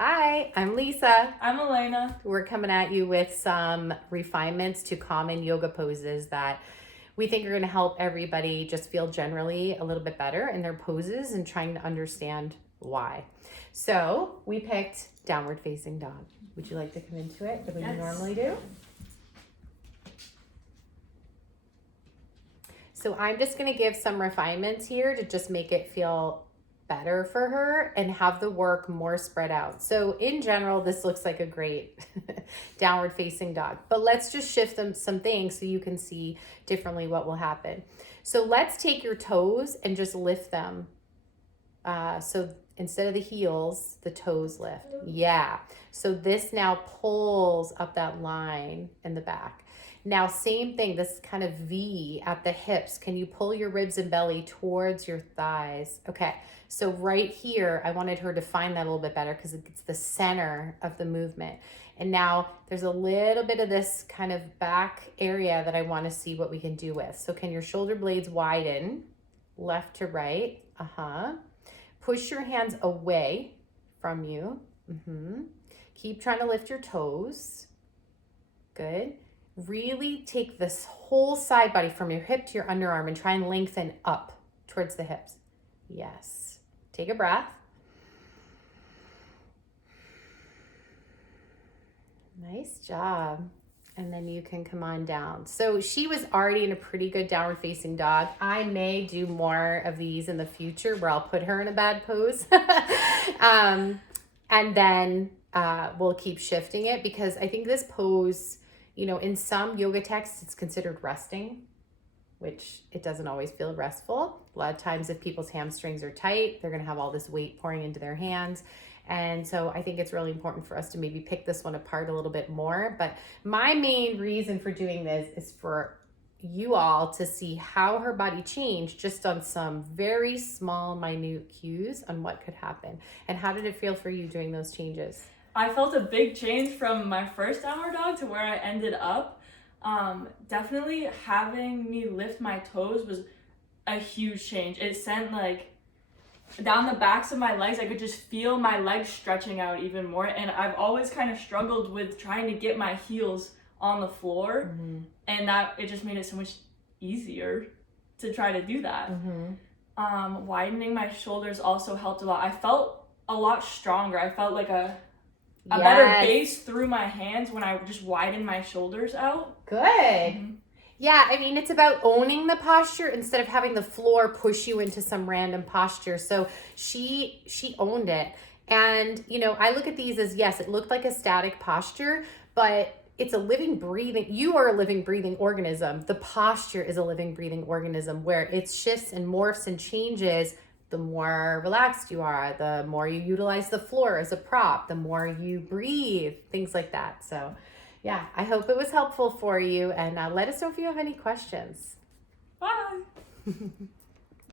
Hi, I'm Lisa. I'm Elena. We're coming at you with some refinements to common yoga poses that we think are going to help everybody just feel generally a little bit better in their poses and trying to understand why. So we picked downward facing dog. Would you like to come into it the way you normally do? So I'm just going to give some refinements here to just make it feel better for her and have the work more spread out. So in general, this looks like a great downward facing dog, but let's just shift them some things so you can see differently what will happen. So let's take your toes and just lift them. So instead of the heels, the toes lift. Yeah. So this now pulls up that line in the back. Now, same thing, this kind of V at the hips. Can you pull your ribs and belly towards your thighs? Okay, so right here, I wanted her to find that a little bit better because it's the center of the movement. And now there's a little bit of this kind of back area that I want to see what we can do with. So can your shoulder blades widen, left to right? Push your hands away from you. Keep trying to lift your toes. Good. Really take this whole side body from your hip to your underarm and try and lengthen up towards the hips. Yes. Take a breath. Nice job. And then you can come on down. So she was already in a pretty good downward facing dog. I may do more of these in the future where I'll put her in a bad pose. And then we'll keep shifting it because I think this pose, you know, in some yoga texts, it's considered resting, which it doesn't always feel restful. A lot of times if people's hamstrings are tight, they're going to have all this weight pouring into their hands. And so I think it's really important for us to maybe pick this one apart a little bit more. But my main reason for doing this is for you all to see how her body changed just on some very small, minute cues on what could happen. And how did it feel for you doing those changes? I felt a big change from my first downward dog to where I ended up. Definitely having me lift my toes was a huge change. It sent like down the backs of my legs. I could just feel my legs stretching out even more. And I've always kind of struggled with trying to get my heels on the floor. And that it just made it so much easier to try to do that. Widening my shoulders also helped a lot. I felt a lot stronger. I felt like a better base through my hands when I just widened my shoulders out. Good. Yeah, I mean, it's about owning the posture instead of having the floor push you into some random posture. So she owned it. And, you know, I look at these as, yes, it looked like a static posture, but it's a living, breathing, you are a living, breathing organism. The posture is a living, breathing organism where it shifts and morphs and changes. The more relaxed you are, the more you utilize the floor as a prop, the more you breathe, things like that. So yeah, I hope it was helpful for you, and let us know if you have any questions. Bye.